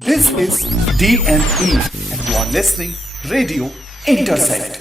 This is DME and you are listening Radio Intersect.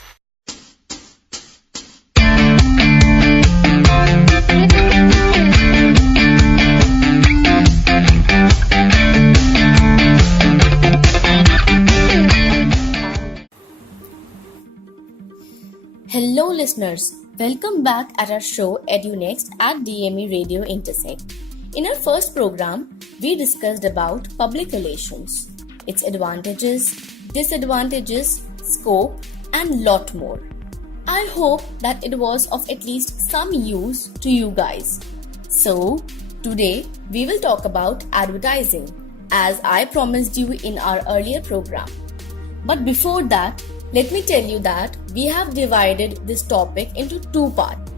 Hello listeners, welcome back at our show Edunext at DME Radio Intersect. In our first program, we discussed about public relations, its advantages, disadvantages, scope and lot more. I hope that it was of at least some use to you guys. So, today we will talk about advertising as I promised you in our earlier program. But before that, let me tell you that we have divided this topic into two parts.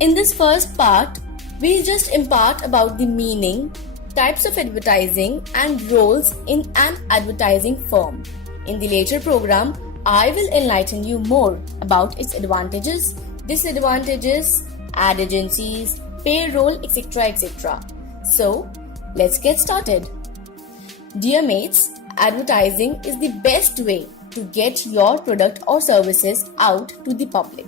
In this first part, we'll just impart about the meaning, types of advertising and roles in an advertising firm. In the later program, I will enlighten you more about its advantages, disadvantages, ad agencies, payroll, etc. So, let's get started. Dear mates, advertising is the best way to get your product or services out to the public.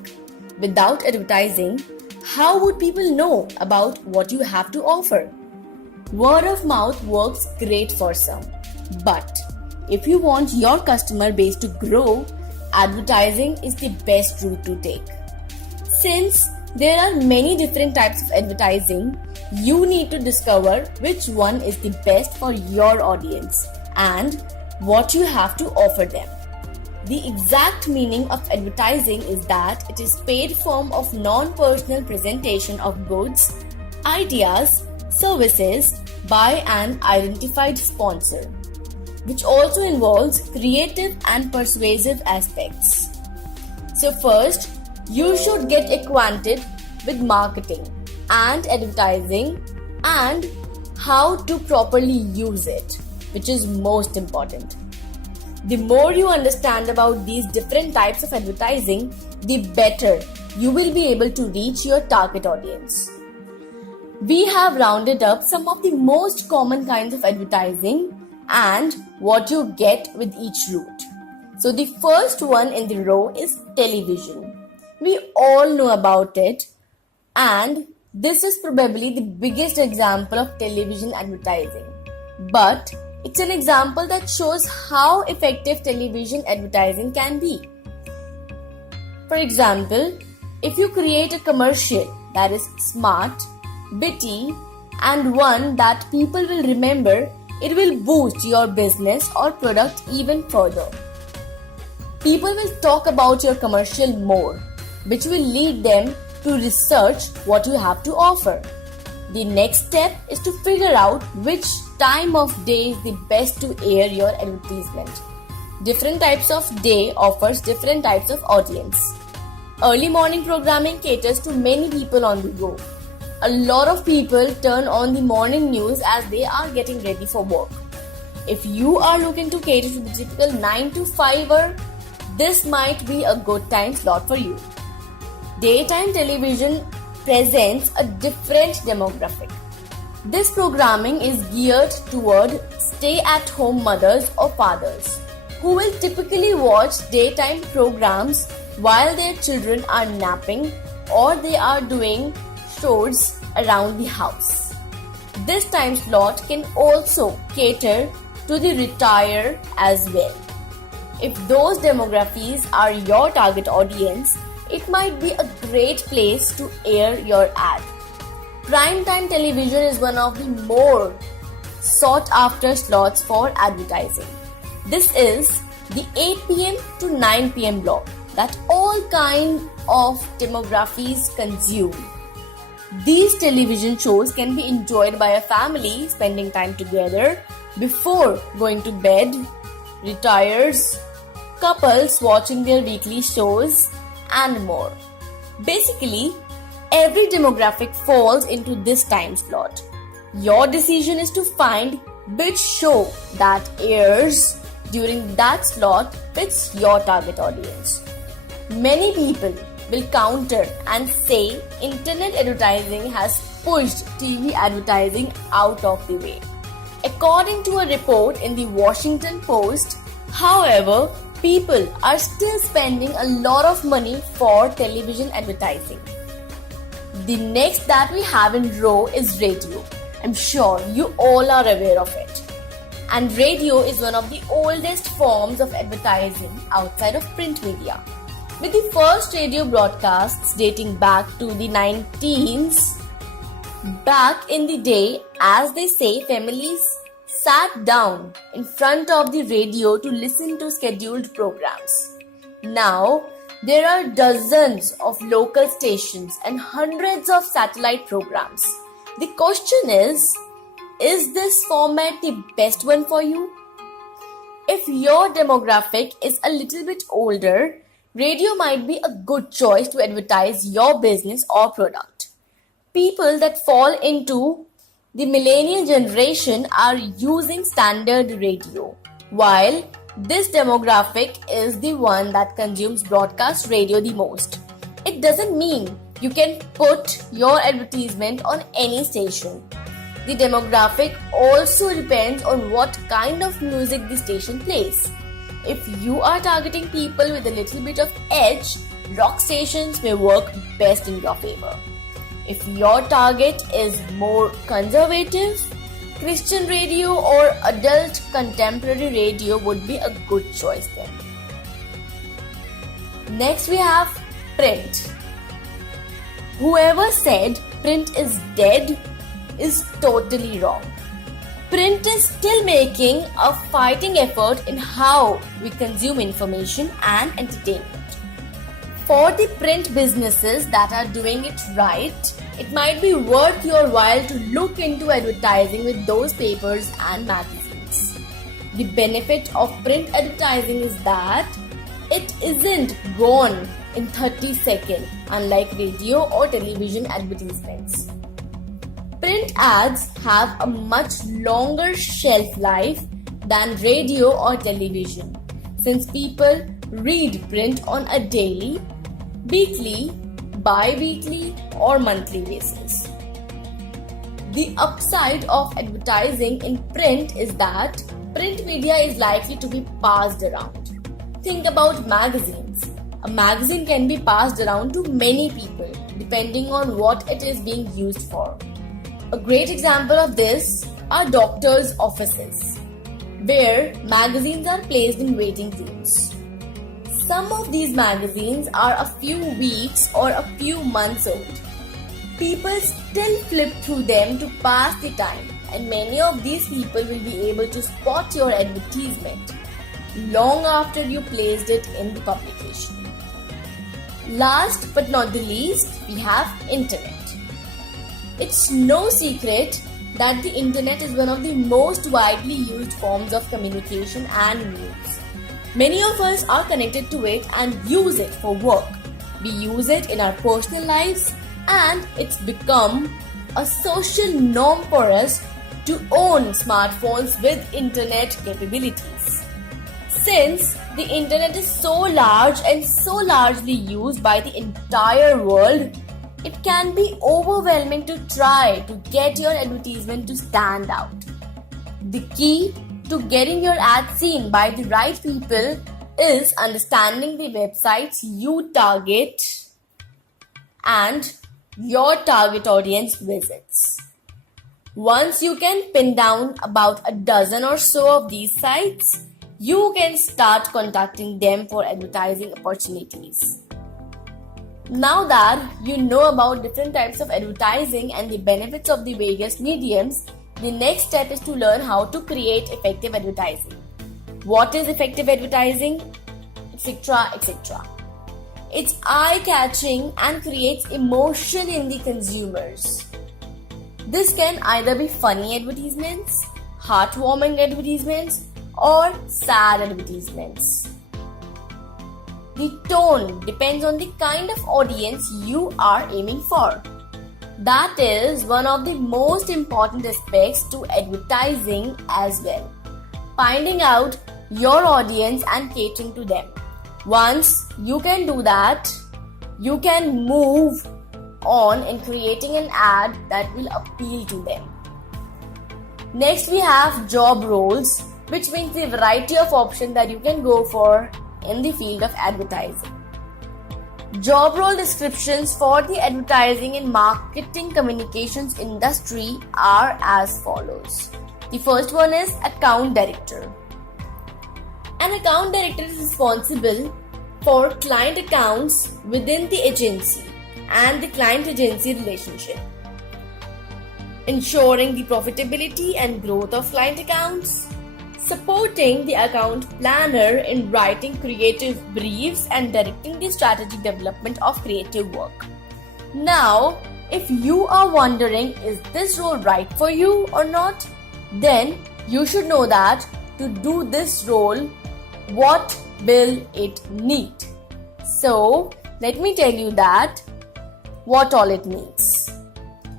Without advertising, how would people know about what you have to offer? Word of mouth works great for some, but if you want your customer base to grow, advertising is the best route to take. Since there are many different types of advertising, you need to discover which one is the best for your audience and what you have to offer them. The exact meaning of advertising is that it is paid form of non-personal presentation of goods, ideas, services by an identified sponsor, which also involves creative and persuasive aspects. So first, you should get acquainted with marketing and advertising and how to properly use it, which is most important. The more you understand about these different types of advertising, the better you will be able to reach your target audience. We have rounded up some of the most common kinds of advertising and what you get with each route. So the first one in the row is television. We all know about it, and this is probably the biggest example of television advertising. But it's an example that shows how effective television advertising can be. For example, if you create a commercial that is smart, bitty, and one that people will remember, it will boost your business or product even further. People will talk about your commercial more, which will lead them to research what you have to offer. The next step is to figure out which time of day is the best to air your advertisement. Different types of day offers different types of audience. Early morning programming caters to many people on the go. A lot of people turn on the morning news as they are getting ready for work. If you are looking to cater to the typical 9 to 5er, this might be a good time slot for you. Daytime television presents a different demographic. This programming is geared toward stay-at-home mothers or fathers who will typically watch daytime programs while their children are napping or they are doing chores around the house. This time slot can also cater to the retired as well. If those demographies are your target audience, it might be a great place to air your ad. Primetime television is one of the more sought after slots for advertising. This is the 8 p.m. to 9 p.m. block that all kind of demographies consume. These television shows can be enjoyed by a family spending time together before going to bed, retires, couples watching their weekly shows, and more. Basically, every demographic falls into this time slot. Your decision is to find which show that airs during that slot fits your target audience. Many people will counter and say internet advertising has pushed TV advertising out of the way. According to a report in the Washington Post, however, people are still spending a lot of money for television advertising. The next that we have in row is radio. I'm sure you all are aware of it. And radio is one of the oldest forms of advertising outside of print media. With the first radio broadcasts dating back to the 19s, back in the day, as they say, families sat down in front of the radio to listen to scheduled programs. Now, there are dozens of local stations and hundreds of satellite programs. The question is this format the best one for you? If your demographic is a little bit older, radio might be a good choice to advertise your business or product. People that fall into the millennial generation are using standard radio, while this demographic is the one that consumes broadcast radio the most. It doesn't mean you can put your advertisement on any station. The demographic also depends on what kind of music the station plays. If you are targeting people with a little bit of edge, rock stations may work best in your favor. If your target is more conservative, Christian radio or adult contemporary radio would be a good choice then. Next we have print. Whoever said print is dead is totally wrong. Print is still making a fighting effort in how we consume information and entertainment. For the print businesses that are doing it right, it might be worth your while to look into advertising with those papers and magazines. The benefit of print advertising is that it isn't gone in 30 seconds, unlike radio or television advertisements. Print ads have a much longer shelf life than radio or television, since people read print on a daily, weekly, bi-weekly or monthly basis. The upside of advertising in print is that print media is likely to be passed around. Think about magazines. A magazine can be passed around to many people depending on what it is being used for. A great example of this are doctors' offices, where magazines are placed in waiting rooms. Some of these magazines are a few weeks or a few months old. People still flip through them to pass the time, and many of these people will be able to spot your advertisement long after you placed it in the publication. Last but not the least, we have internet. It's no secret that the internet is one of the most widely used forms of communication and news. Many of us are connected to it and use it for work. We use it in our personal lives, and it's become a social norm for us to own smartphones with internet capabilities. Since the internet is so large and so largely used by the entire world, it can be overwhelming to try to get your advertisement to stand out. The key to getting your ad seen by the right people is understanding the websites you target and your target audience visits. Once you can pin down about a dozen or so of these sites, you can start contacting them for advertising opportunities. Now that you know about different types of advertising and the benefits of the various mediums, the next step is to learn how to create effective advertising. What is effective advertising? Etc. etc. It's eye-catching and creates emotion in the consumers. This can either be funny advertisements, heartwarming advertisements, or sad advertisements. The tone depends on the kind of audience you are aiming for. That is one of the most important aspects to advertising as well. Finding out your audience and catering to them. Once you can do that, you can move on in creating an ad that will appeal to them. Next we have job roles, which means the variety of options that you can go for in the field of advertising. Job role descriptions for the advertising and marketing communications industry are as follows. The first one is account director. An account director is responsible for client accounts within the agency and the client-agency relationship, ensuring the profitability and growth of client accounts, supporting the account planner in writing creative briefs and directing the strategic development of creative work. Now, if you are wondering, is this role right for you or not? Then you should know that to do this role, what will it need? So, let me tell you that what all it needs.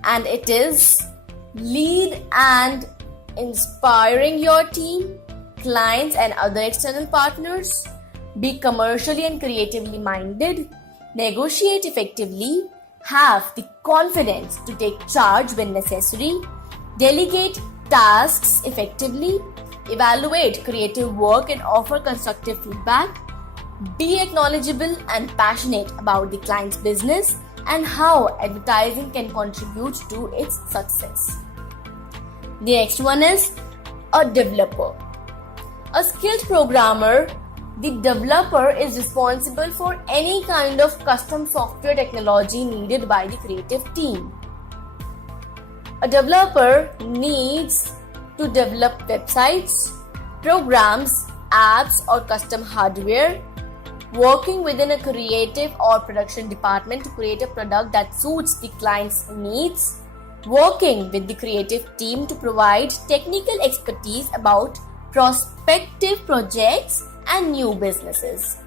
And it is lead and inspiring your team, clients and other external partners, be commercially and creatively minded, negotiate effectively, have the confidence to take charge when necessary, delegate tasks effectively, evaluate creative work and offer constructive feedback, be acknowledgeable and passionate about the client's business and how advertising can contribute to its success. The next one is a developer. A skilled programmer, the developer is responsible for any kind of custom software technology needed by the creative team. A developer needs to develop websites, programs, apps or custom hardware, working within a creative or production department to create a product that suits the client's needs, working with the creative team to provide technical expertise about prospective projects and new businesses.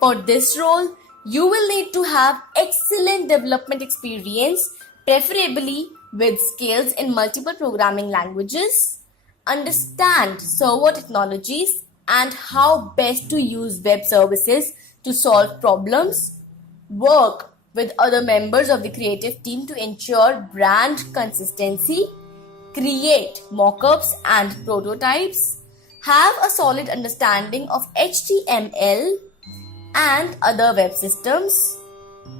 For this role, you will need to have excellent development experience, preferably with skills in multiple programming languages, understand server technologies and how best to use web services to solve problems, work with other members of the creative team to ensure brand consistency, create mock-ups and prototypes, have a solid understanding of HTML and other web systems,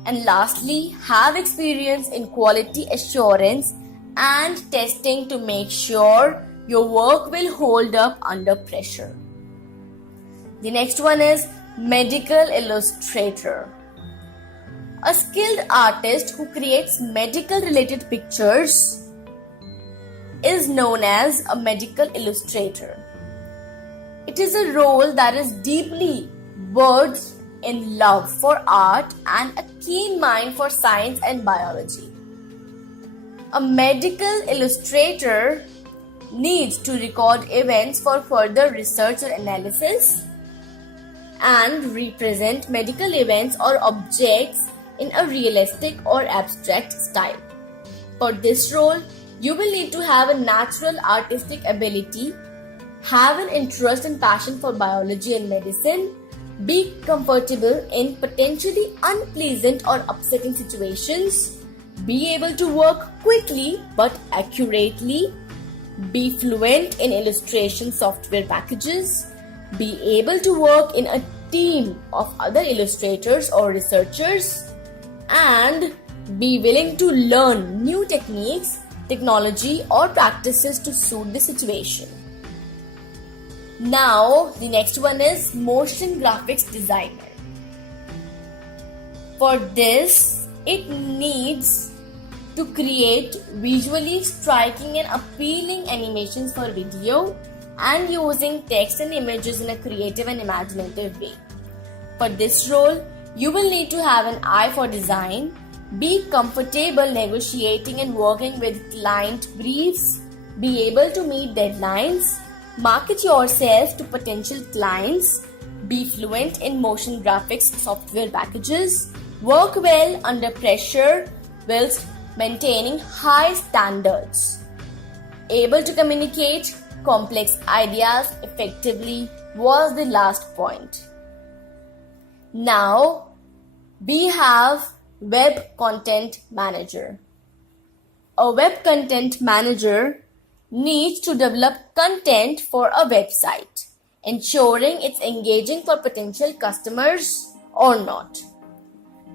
and lastly, have experience in quality assurance and testing to make sure your work will hold up under pressure. The next one is medical illustrator. A skilled artist who creates medical related pictures is known as a medical illustrator. It is a role that is deeply birthed in love for art and a keen mind for science and biology. A medical illustrator needs to record events for further research or analysis and represent medical events or objects in a realistic or abstract style. For this role, you will need to have a natural artistic ability, have an interest and passion for biology and medicine, be comfortable in potentially unpleasant or upsetting situations, be able to work quickly but accurately, be fluent in illustration software packages, be able to work in a team of other illustrators or researchers, and be willing to learn new techniques, technology or practices to suit the situation. Now, the next one is motion graphics designer. For this, it needs to create visually striking and appealing animations for video and using text and images in a creative and imaginative way. For this role, you will need to have an eye for design, be comfortable negotiating and working with client briefs, be able to meet deadlines, market yourself to potential clients, be fluent in motion graphics software packages, work well under pressure whilst maintaining high standards, able to communicate complex ideas effectively was the last point. Now, we have Web Content Manager. A web content manager needs to develop content for a website, ensuring it's engaging for potential customers or not,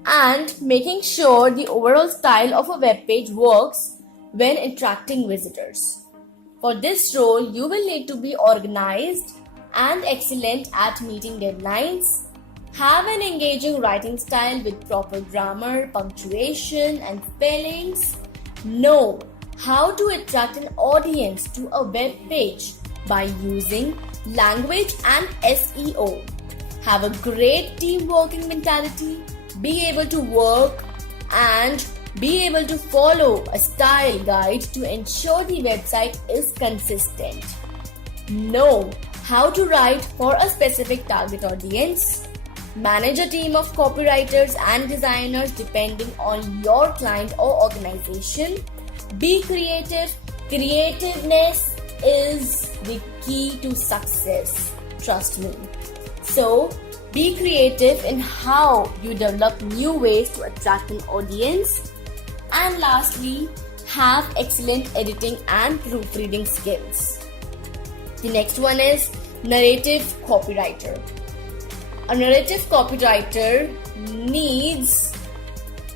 and making sure the overall style of a web page works when attracting visitors. For this role, you will need to be organized and excellent at meeting deadlines, have an engaging writing style with proper grammar, punctuation, and spellings, know how to attract an audience to a web page by using language and SEO, have a great team working mentality, be able to work and be able to follow a style guide to ensure the website is consistent. Know how to write for a specific target audience. Manage a team of copywriters and designers depending on your client or organization. Be creative. Creativeness is the key to success. Trust me. So, be creative in how you develop new ways to attract an audience. And lastly, have excellent editing and proofreading skills. The next one is narrative copywriter. A narrative copywriter needs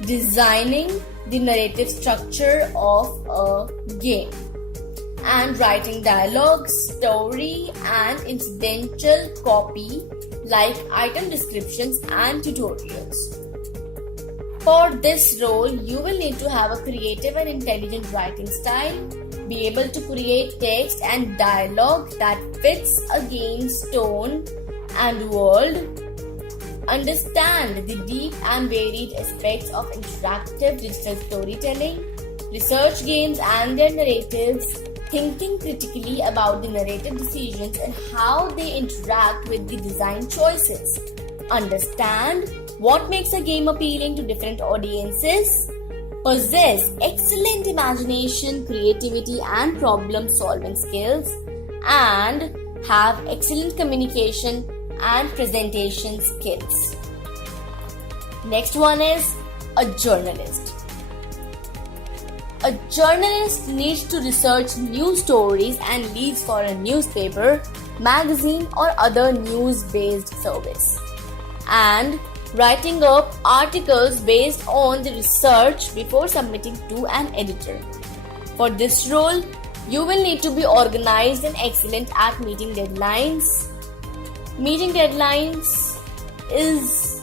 designing the narrative structure of a game and writing dialogue, story, and incidental copy like item descriptions and tutorials. For this role, you will need to have a creative and intelligent writing style, be able to create text and dialogue that fits a game's tone and world, understand the deep and varied aspects of interactive digital storytelling, research games and their narratives, thinking critically about the narrative decisions and how they interact with the design choices, understand what makes a game appealing to different audiences, possess excellent imagination, creativity and problem-solving skills, and have excellent communication and presentation skills. Next one is a journalist. A journalist needs to research news stories and leads for a newspaper, magazine or other news-based service, and writing up articles based on the research before submitting to an editor. For this role, you will need to be organized and excellent at meeting deadlines. Meeting deadlines is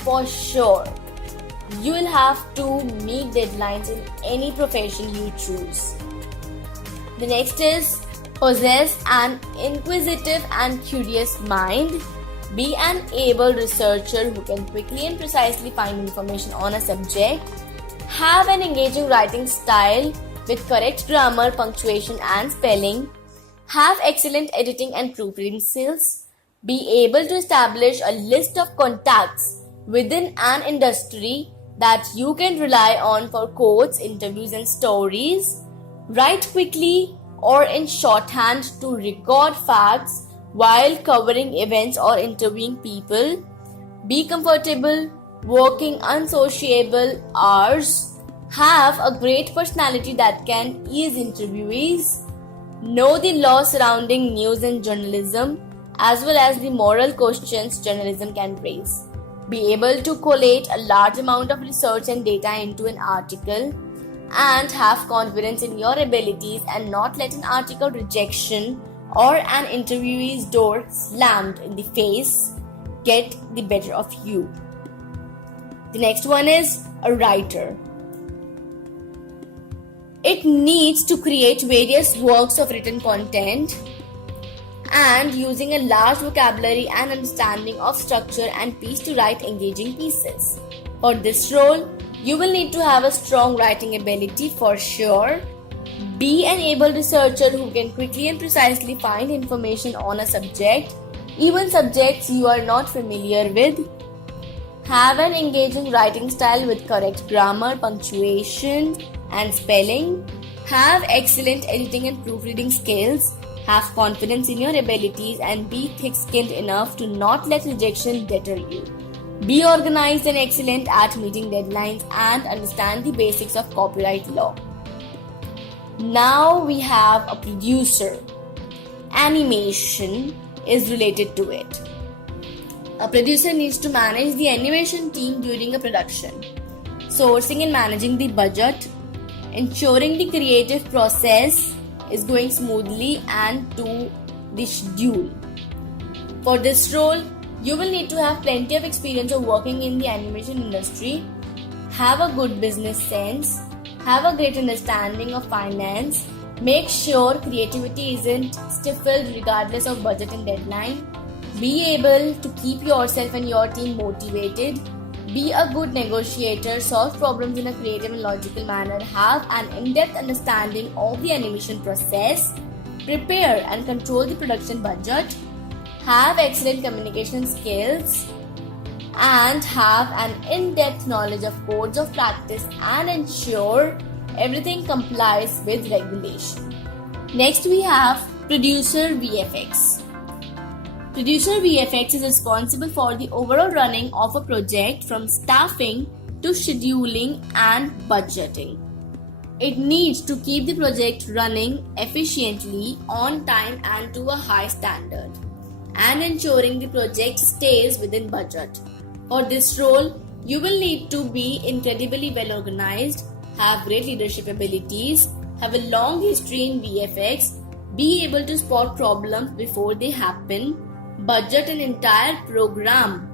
for sure. You will have to meet deadlines in any profession you choose. The next is possess an inquisitive and curious mind. Be an able researcher who can quickly and precisely find information on a subject. Have an engaging writing style with correct grammar, punctuation and spelling. Have excellent editing and proofreading skills. Be able to establish a list of contacts within an industry that you can rely on for quotes, interviews and stories. Write quickly or in shorthand to record facts while covering events or interviewing people. Be comfortable working unsociable hours. Have a great personality that can ease interviewees. Know the law surrounding news and journalism as well as the moral questions journalism can raise. Be able to collate a large amount of research and data into an article and have confidence in your abilities and not let an article rejection or an interviewee's door slammed in the face get the better of you. The next one is a writer. It needs to create various works of written content and using a large vocabulary and understanding of structure and piece to write engaging pieces. For this role, you will need to have a strong writing ability for sure. Be an able researcher who can quickly and precisely find information on a subject, even subjects you are not familiar with. Have an engaging writing style with correct grammar, punctuation and spelling. Have excellent editing and proofreading skills. Have confidence in your abilities and be thick-skinned enough to not let rejection deter you. Be organized and excellent at meeting deadlines and understand the basics of copyright law. Now we have a producer. Animation is related to it. A producer needs to manage the animation team during a production, sourcing and managing the budget, ensuring the creative process is going smoothly and to the schedule. For this role, you will need to have plenty of experience of working in the animation industry, have a good business sense, have a great understanding of finance, make sure creativity isn't stifled regardless of budget and deadline, be able to keep yourself and your team motivated, be a good negotiator, solve problems in a creative and logical manner, have an in-depth understanding of the animation process, prepare and control the production budget, have excellent communication skills, and have an in-depth knowledge of codes of practice and ensure everything complies with regulation. Next we have Producer VFX. Producer VFX is responsible for the overall running of a project from staffing to scheduling and budgeting. It needs to keep the project running efficiently, on time and to a high standard, and ensuring the project stays within budget. For this role, you will need to be incredibly well organized, have great leadership abilities, have a long history in VFX, be able to spot problems before they happen, budget an entire program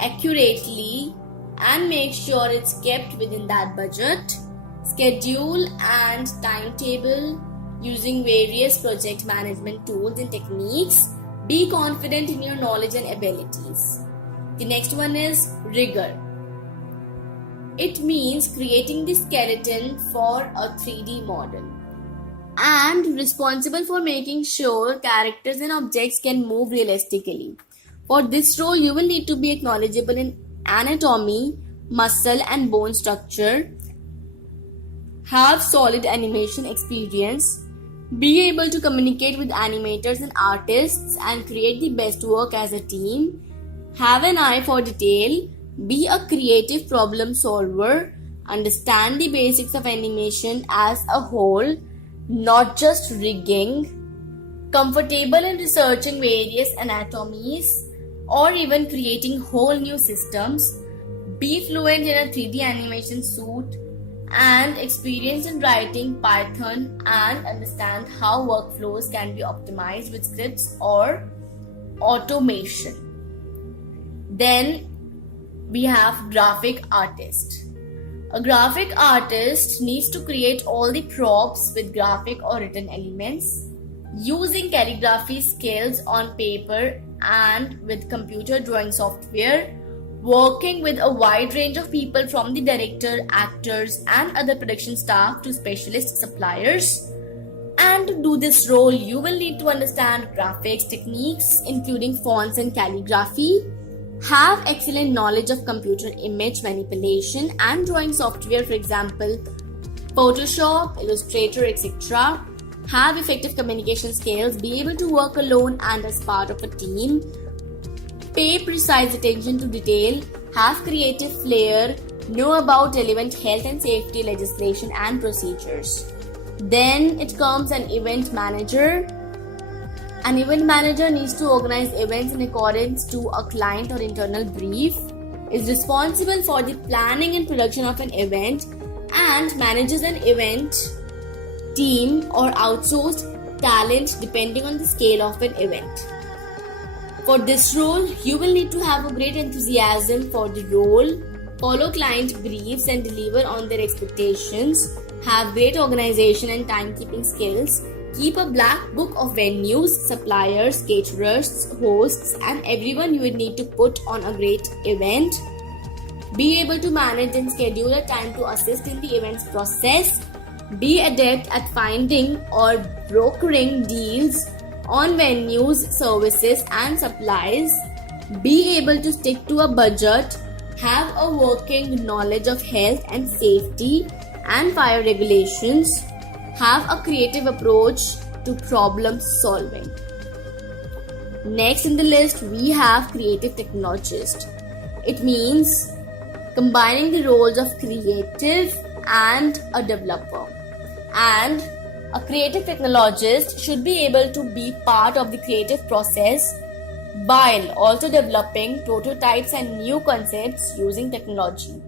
accurately and make sure it's kept within that budget, schedule and timetable using various project management tools and techniques, be confident in your knowledge and abilities. The next one is rigor. It means creating the skeleton for a 3D model and responsible for making sure characters and objects can move realistically. For this role, you will need to be knowledgeable in anatomy, muscle and bone structure, have solid animation experience, be able to communicate with animators and artists and create the best work as a team, have an eye for detail, be a creative problem solver, understand the basics of animation as a whole, not just rigging, comfortable in researching various anatomies or even creating whole new systems, be fluent in a 3D animation suite and experienced in writing Python and understand how workflows can be optimized with scripts or automation. Then we have graphic artist. A graphic artist needs to create all the props with graphic or written elements using calligraphy skills on paper and with computer drawing software, working with a wide range of people from the director, actors and other production staff to specialist suppliers. And to do this role, you will need to understand graphics techniques including fonts and calligraphy, have excellent knowledge of computer image manipulation and drawing software, for example, Photoshop, Illustrator, etc. Have effective communication skills, be able to work alone and as part of a team, pay precise attention to detail, have creative flair, know about relevant health and safety legislation and procedures. Then it comes an event manager. An event manager needs to organize events in accordance to a client or internal brief, is responsible for the planning and production of an event, and manages an event team or outsourced talent depending on the scale of an event. For this role, you will need to have a great enthusiasm for the role, follow client briefs and deliver on their expectations, have great organization and timekeeping skills, keep a black book of venues, suppliers, caterers, hosts and everyone you would need to put on a great event, be able to manage and schedule a time to assist in the event's process, be adept at finding or brokering deals on venues, services and supplies, be able to stick to a budget, have a working knowledge of health and safety and fire regulations, have a creative approach to problem solving. Next in the list, we have creative technologist. It means combining the roles of creative and a developer. And a creative technologist should be able to be part of the creative process while also developing prototypes and new concepts using technology.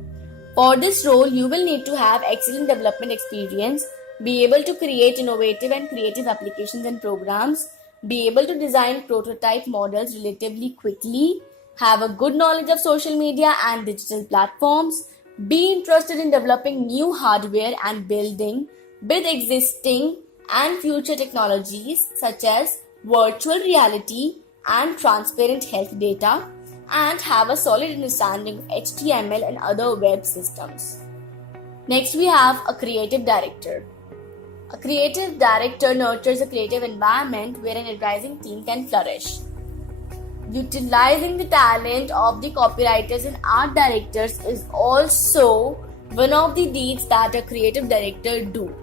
For this role, you will need to have excellent development experience, be able to create innovative and creative applications and programs, be able to design prototype models relatively quickly, have a good knowledge of social media and digital platforms, be interested in developing new hardware and building with existing and future technologies such as virtual reality and transparent health data, and have a solid understanding of HTML and other web systems. Next, we have a creative director. A creative director nurtures a creative environment where an advertising team can flourish. Utilizing the talent of the copywriters and art directors is also one of the deeds that a creative director do.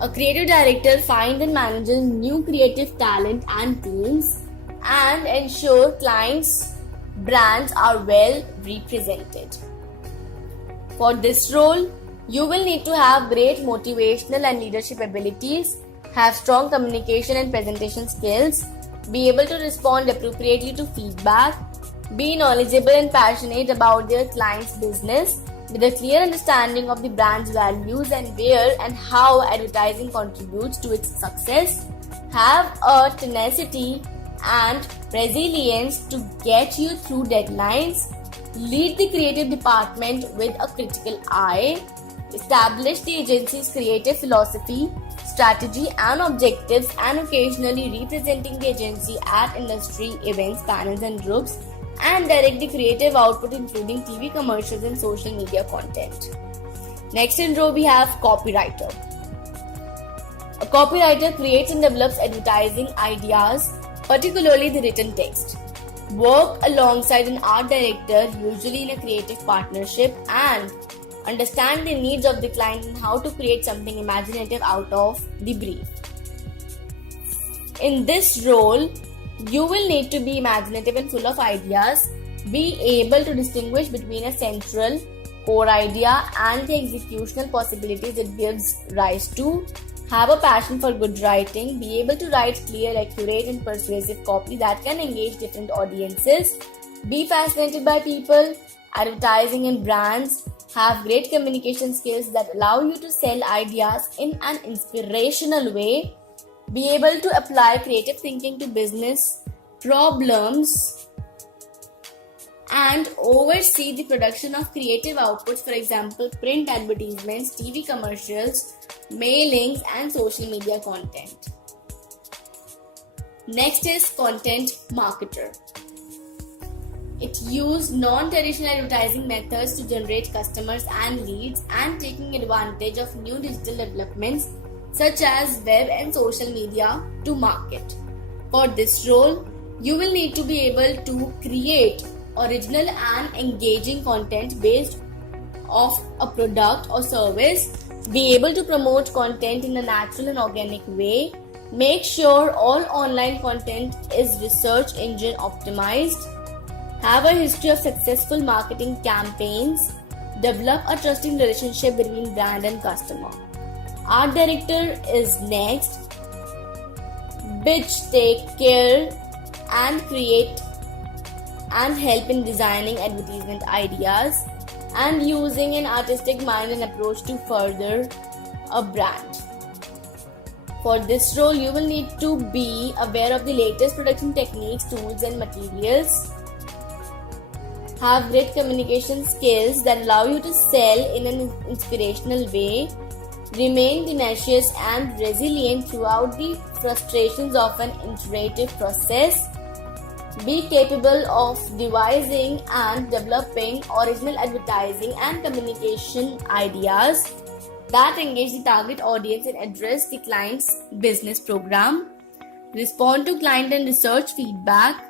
A creative director finds and manages new creative talent and teams and ensure clients' brands are well represented. For this role, you will need to have great motivational and leadership abilities, have strong communication and presentation skills, be able to respond appropriately to feedback, be knowledgeable and passionate about their client's business with a clear understanding of the brand's values and where and how advertising contributes to its success, have a tenacity and resilience to get you through deadlines, lead the creative department with a critical eye, establish the agency's creative philosophy, strategy and objectives, and occasionally representing the agency at industry events, panels and groups, and direct the creative output including TV commercials and social media content. Next in row we have copywriter. A copywriter creates and develops advertising ideas, particularly the written text. Work alongside an art director, usually in a creative partnership, and understand the needs of the client and how to create something imaginative out of the brief. In this role, you will need to be imaginative and full of ideas, be able to distinguish between a central core idea and the executional possibilities it gives rise to, have a passion for good writing, be able to write clear, accurate and persuasive copy that can engage different audiences, be fascinated by people, advertising and brands, have great communication skills that allow you to sell ideas in an inspirational way, be able to apply creative thinking to business problems, and oversee the production of creative outputs, for example, print advertisements, TV commercials, mailings, and social media content. Next is content marketer. It uses non-traditional advertising methods to generate customers and leads and taking advantage of new digital developments such as web and social media to market. For this role, you will need to be able to create original and engaging content based off a product or service, be able to promote content in a natural and organic way, make sure all online content is research engine optimized, have a history of successful marketing campaigns, develop a trusting relationship between brand and customer. Art director is next, which take care and create and help in designing advertisement ideas and using an artistic mind and approach to further a brand. For this role, you will need to be aware of the latest production techniques, tools and materials, have great communication skills that allow you to sell in an inspirational way, remain tenacious and resilient throughout the frustrations of an iterative process, be capable of devising and developing original advertising and communication ideas that engage the target audience and address the client's business program, respond to client and research feedback,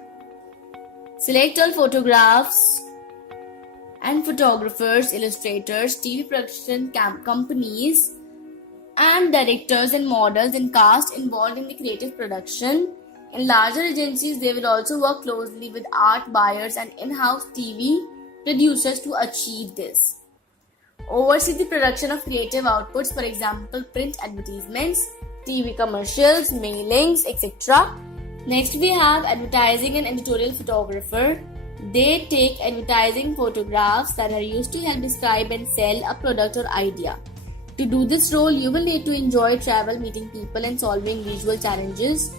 select all photographs and photographers, illustrators, TV production companies and directors and models and cast involved in the creative production. In larger agencies, they will also work closely with art buyers and in-house TV producers to achieve this. oversee the production of creative outputs, for example, print advertisements, TV commercials, mailings, etc. Next, we have advertising and editorial photographer. They take advertising photographs that are used to help describe and sell a product or idea. To do this role, you will need to enjoy travel, meeting people, and solving visual challenges.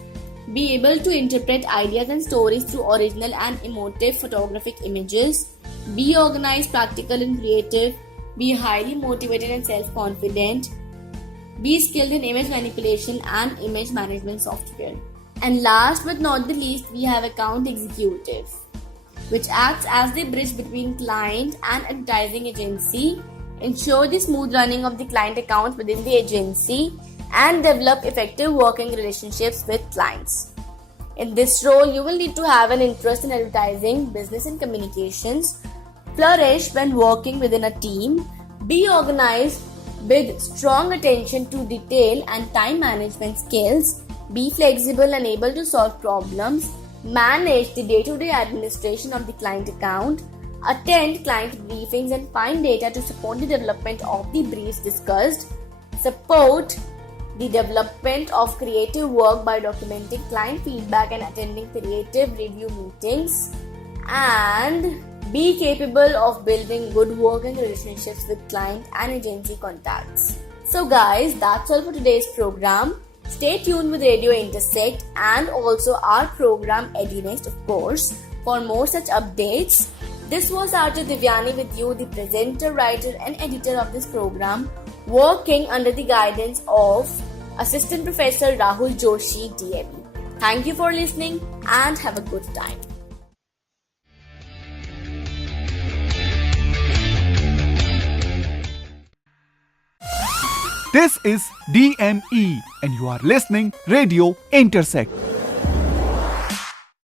Be able to interpret ideas and stories through original and emotive photographic images. Be organized, practical, and creative. Be highly motivated and self-confident. Be skilled in image manipulation and image management software. And last but not the least, we have account executive, which acts as the bridge between client and advertising agency, ensure the smooth running of the client accounts within the agency, and develop effective working relationships with clients. In this role, you will need to have an interest in advertising, business and communications, flourish when working within a team, be organized with strong attention to detail and time management skills, be flexible and able to solve problems, manage the day-to-day administration of the client account, attend client briefings and find data to support the development of the briefs discussed, support the development of creative work by documenting client feedback and attending creative review meetings, and be capable of building good working relationships with client and agency contacts. So guys, that's all for today's program. Stay tuned with Radio Intersect and also our program Edunext, of course, for more such updates. This was RJ Divyani with you, the presenter, writer and editor of this program, working under the guidance of Assistant Professor Rahul Joshi, DME. Thank you for listening and have a good time. This is DME and you are listening Radio Intersect.